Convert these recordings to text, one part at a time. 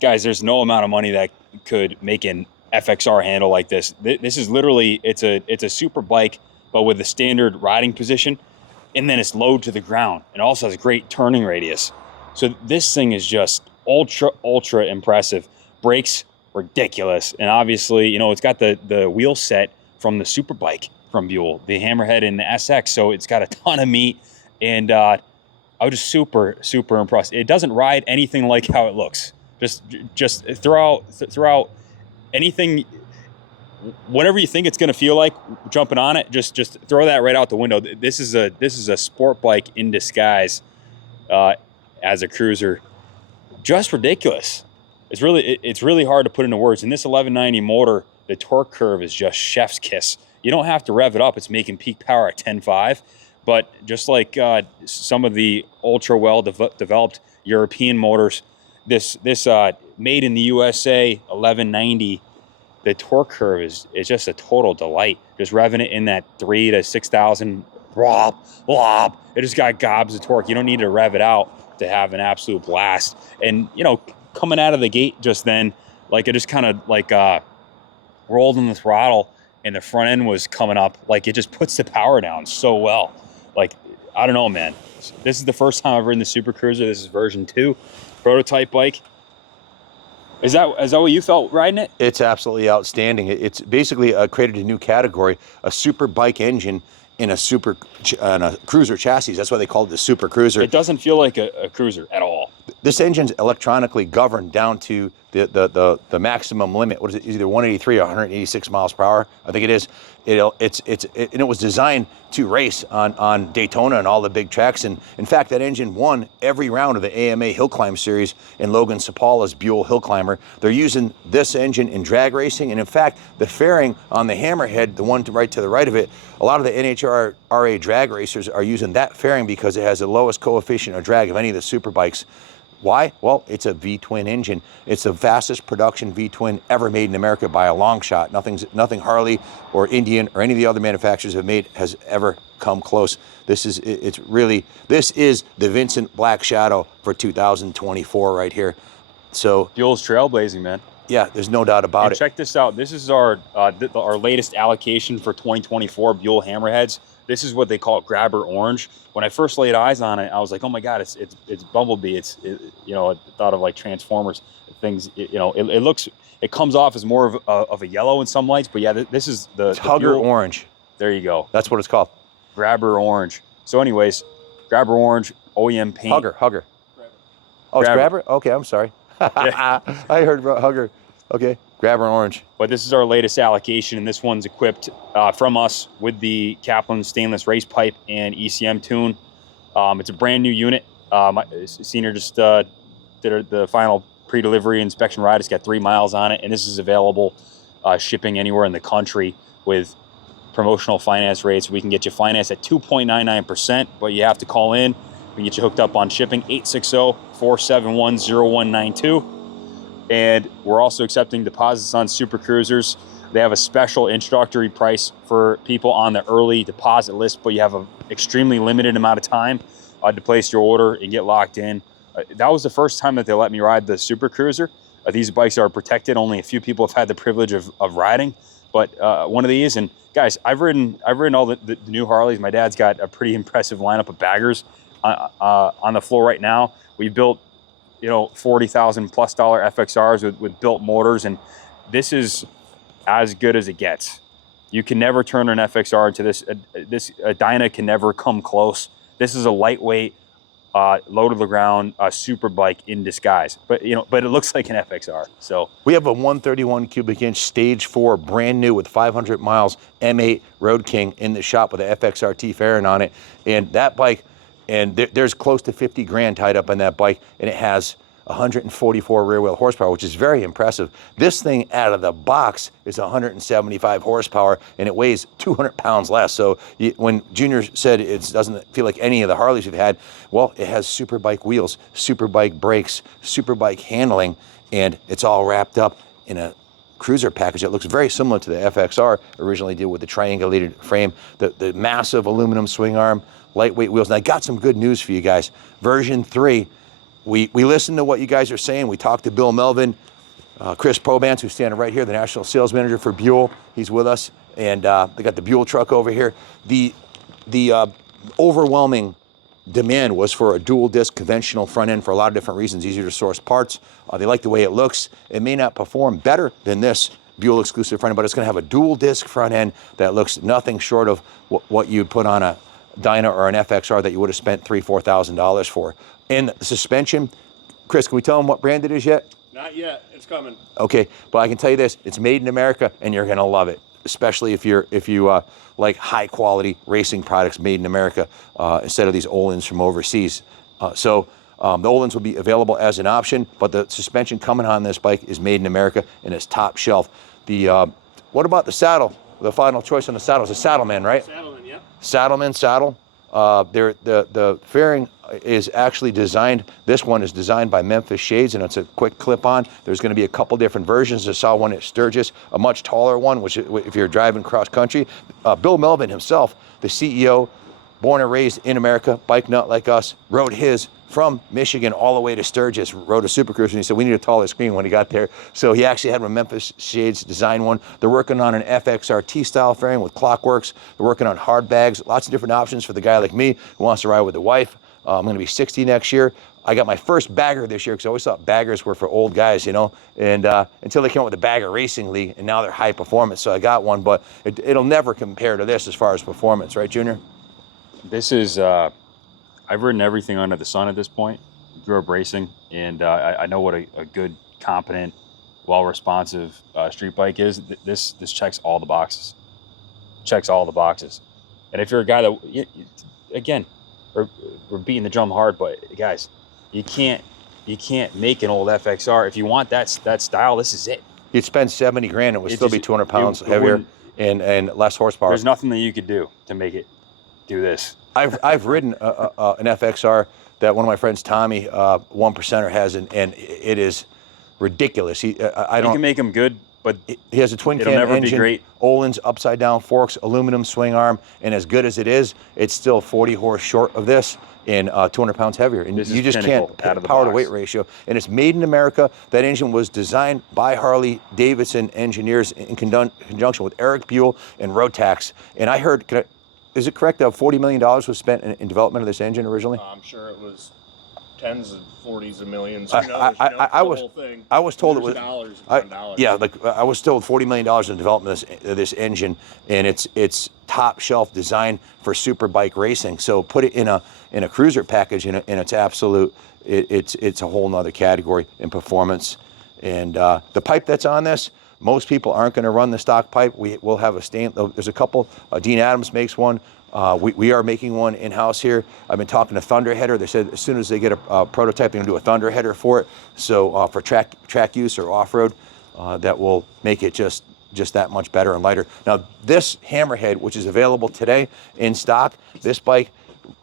Guys, there's no amount of money that could make an FXR handle like this. This is literally, it's a super bike, but with a standard riding position, and then it's low to the ground, and also has great turning radius. So this thing is just ultra impressive. Brakes, ridiculous. And obviously, you know, it's got the wheel set from the super bike from Buell, the Hammerhead and the SX. So it's got a ton of meat, and I was just super impressed. It doesn't ride anything like how it looks. Just throw out anything, whatever you think it's going to feel like jumping on it. Just throw that right out the window. This is a sport bike in disguise as a cruiser. Just ridiculous. It's really hard to put into words. In this 1190 motor, the torque curve is just chef's kiss. You don't have to rev it up. It's making peak power at 10.5. But just like some of the ultra well developed European motors, this made in the USA 1190, the torque curve is just a total delight. Just revving it in that 3,000 to 6,000, whop. It just got gobs of torque. You don't need to rev it out to have an absolute blast. And you know, coming out of the gate just then, like it just kind of like rolled in the throttle, and the front end was coming up. Like it just puts the power down so well. Like I don't know, man. This is the first time I've ridden the Super Cruiser. This is version 2. Prototype bike. Is that what you felt riding it? It's absolutely outstanding. It's basically created a new category, a super bike engine in a cruiser chassis. That's why they called it the Super Cruiser. It doesn't feel like a cruiser at all. This engine's electronically governed down to the maximum limit. What is it? Either 183 or 186 miles per hour. I think it is. And it was designed to race on Daytona and all the big tracks. And in fact, that engine won every round of the AMA Hill Climb Series in Logan Sapala's Buell Hill Climber. They're using this engine in drag racing. And in fact, the fairing on the Hammerhead, the one right to the right of it, a lot of the NHRA drag racers are using that fairing because it has the lowest coefficient of drag of any of the super bikes. Why? Well, it's a V-twin engine. It's the fastest production V-twin ever made in America by a long shot. Nothing Harley or Indian or any of the other manufacturers have made has ever come close. This is the Vincent Black Shadow for 2024 right here. So Buell's trailblazing, man. Yeah, there's no doubt about it. Check this out. This is our latest allocation for 2024 Buell Hammerheads. This is what they call it, Grabber Orange. When I first laid eyes on it, I was like, oh my God, it's Bumblebee. You know, I thought of like Transformers things. It comes off as more of a yellow in some lights, but yeah, this is the Hugger Buell Orange. There you go. That's what it's called. Grabber Orange. So anyways, Grabber Orange, OEM paint. Hugger. Oh, it's Grabber? Okay, I'm sorry. I heard Hugger. Okay, Grabber Orange. But this is our latest allocation, and this one's equipped from us with the Kaplan stainless race pipe and ECM tune. It's a brand new unit. My senior just did the final pre-delivery inspection ride. It's got 3 miles on it, and this is available shipping anywhere in the country with promotional finance rates. We can get you financed at 2.99%, but you have to call in. We can get you hooked up on shipping, 860-471-0192. And we're also accepting deposits on Super Cruisers. They have a special introductory price for people on the early deposit list, but you have an extremely limited amount of time to place your order and get locked in. That was the first time that they let me ride the Super Cruiser. These bikes are protected. Only a few people have had the privilege of riding, but one of these. And guys, I've ridden all the new Harleys. My dad's got a pretty impressive lineup of baggers on the floor right now. We built, $40,000+ FXRs with built motors, and this is as good as it gets. You can never turn an FXR into this. A Dyna can never come close. This is a lightweight, low to the ground super bike in disguise. But it looks like an FXR. So we have a 131 cubic inch stage 4 brand new with 500 miles M8 Road King in the shop with a FXRT fairing on it, and that bike. And there's close to 50 grand tied up on that bike, and it has 144 rear wheel horsepower, which is very impressive. This thing out of the box is 175 horsepower, and it weighs 200 pounds less. So when Junior said it doesn't feel like any of the Harleys we've had, well, it has super bike wheels, super bike brakes, super bike handling, and it's all wrapped up in a cruiser package that looks very similar to the FXR originally did with the triangulated frame, the massive aluminum swing arm, lightweight wheels. And I got some good news for you guys. Version 3 we listened to what you guys are saying. We talked to Bill Melvin, Chris Probance, who's standing right here, the national sales manager for Buell. He's with us, and they got the Buell truck over here. The overwhelming demand was for a dual disc conventional front end for a lot of different reasons. Easier to source parts. They like the way it looks. It may not perform better than this Buell exclusive front end, but it's going to have a dual disc front end that looks nothing short of what you'd put on a Dyna or an FXR that you would have spent $3,000-$4,000 for. And the suspension, Chris, can we tell them what brand it is yet? Not yet. It's coming. Okay, but I can tell you this: it's made in America, and you're going to love it, especially if you like high quality racing products made in America instead of these Öhlins from overseas. So the Öhlins will be available as an option, but the suspension coming on this bike is made in America and it's top shelf. What about the saddle? The final choice on the saddle is a Saddleman, right? Saddleman, yeah. Saddleman saddle. The fairing is actually designed. This one is designed by Memphis Shades, and it's a quick clip-on. There's going to be a couple different versions. I saw one at Sturgis, a much taller one, which if you're driving cross country. Bill Melvin himself, the CEO, born and raised in America, bike nut like us, rode his from Michigan all the way to Sturgis, rode a Super Cruiser, and he said, we need a taller screen when he got there. So he actually had one Memphis Shades design one. They're working on an FXR T-style fairing with clockworks. They're working on hard bags, lots of different options for the guy like me who wants to ride with the wife. I'm going to be 60 next year. I got my first bagger this year because I always thought baggers were for old guys, you know, and until they came out with the Bagger Racing League, and now they're high performance, so I got one, but it'll never compare to this as far as performance, right, Junior? This is, I've ridden everything under the sun at this point. Grew up racing, and I know what a good, competent, well-responsive street bike is. This checks all the boxes. Checks all the boxes. And if you're a guy that, again, we're beating the drum hard, but guys, you can't make an old FXR. If you want that style, this is it. You'd spend 70 grand, it would still be 200 pounds heavier and less horsepower. There's nothing that you could do to make it do this. I've ridden an FXR that one of my friends, Tommy, 1%er, has, and it is ridiculous. You can make them good, but he has a twin cam never engine, be great. Öhlins upside down forks, aluminum swing arm, and as good as it is, it's still 40 horse short of this and 200 pounds heavier. And you just can't power to weight ratio. And it's made in America. That engine was designed by Harley Davidson engineers in conjunction with Eric Buell and Rotax. And I heard, is it correct that $40 million was spent in development of this engine originally? I'm sure it was tens of 40s of millions. I was told it was dollars. Yeah, like I was told $40 million in development of this engine, and it's top shelf design for super bike racing. So put it in a cruiser package, and it's absolute. It's a whole nother category in performance. And the pipe that's on this, most people aren't going to run the stock pipe. We'll have a stain. There's a couple. Dean Adams makes one. We are making one in-house here. I've been talking to Thunderheader. They said as soon as they get a prototype, they're going to do a Thunderheader for it. So for track use or off-road, that will make it just that much better and lighter. Now this Hammerhead, which is available today in stock, this bike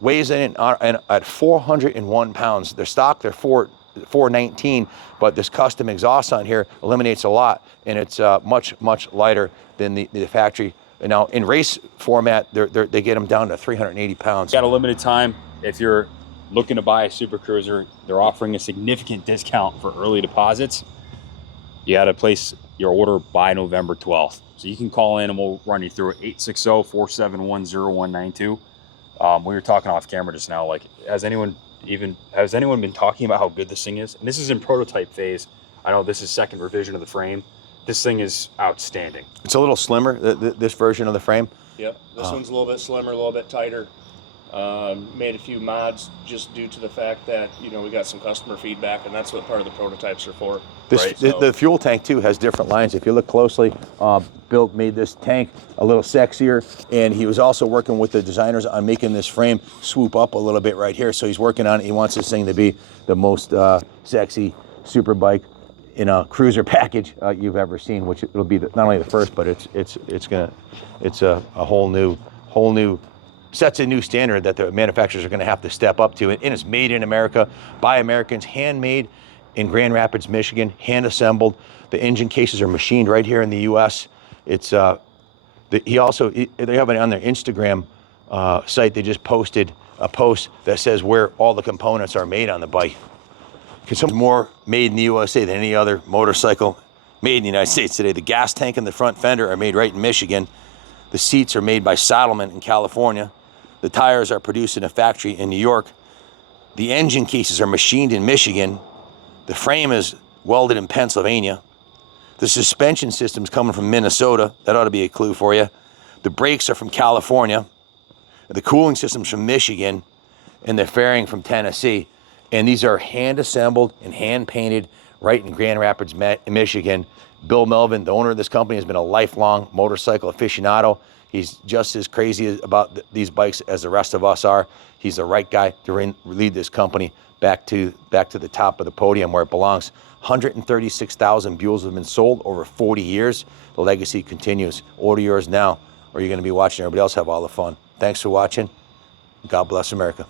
weighs in at 401 pounds. They're stock, they're 419, but this custom exhaust on here eliminates a lot, and it's much lighter than the factory. Now in race format, they get them down to 380 pounds. Got a limited time. If you're looking to buy a Super Cruiser, they're offering a significant discount for early deposits. You got to place your order by November 12th. So you can call in and we'll run you through it. 860-471-0192. We were talking off camera just now, like, has anyone been talking about how good this thing is? And this is in prototype phase. I know this is second revision of the frame. This thing is outstanding. It's a little slimmer, this version of the frame. Yep, this one's a little bit slimmer, a little bit tighter. Made a few mods just due to the fact that, we got some customer feedback, and that's what part of the prototypes are for. The fuel tank too has different lines. If you look closely, Bill made this tank a little sexier, and he was also working with the designers on making this frame swoop up a little bit right here. So he's working on it. He wants this thing to be the most sexy super bike in a cruiser package you've ever seen, which it'll be not only the first, but it's a whole new sets a new standard that the manufacturers are going to have to step up to. And it's made in America by Americans, handmade in Grand Rapids, Michigan, hand assembled. The engine cases are machined right here in the U.S. It's they have it on their Instagram site. They just posted a post that says where all the components are made on the bike. Consumers more made in the USA than any other motorcycle made in the United States today. The gas tank and the front fender are made right in Michigan. The seats are made by Saddlemen in California. The tires are produced in a factory in New York. The engine cases are machined in Michigan. The frame is welded in Pennsylvania. The suspension system's coming from Minnesota. That ought to be a clue for you. The brakes are from California. The cooling system's from Michigan. And the fairing from Tennessee. And these are hand assembled and hand painted right in Grand Rapids, Michigan. Bill Melvin, the owner of this company, has been a lifelong motorcycle aficionado. He's just as crazy about these bikes as the rest of us are. He's the right guy to lead this company back to the top of the podium where it belongs. 136,000 Buells have been sold over 40 years. The legacy continues. Order yours now, or you're going to be watching everybody else have all the fun. Thanks for watching. God bless America.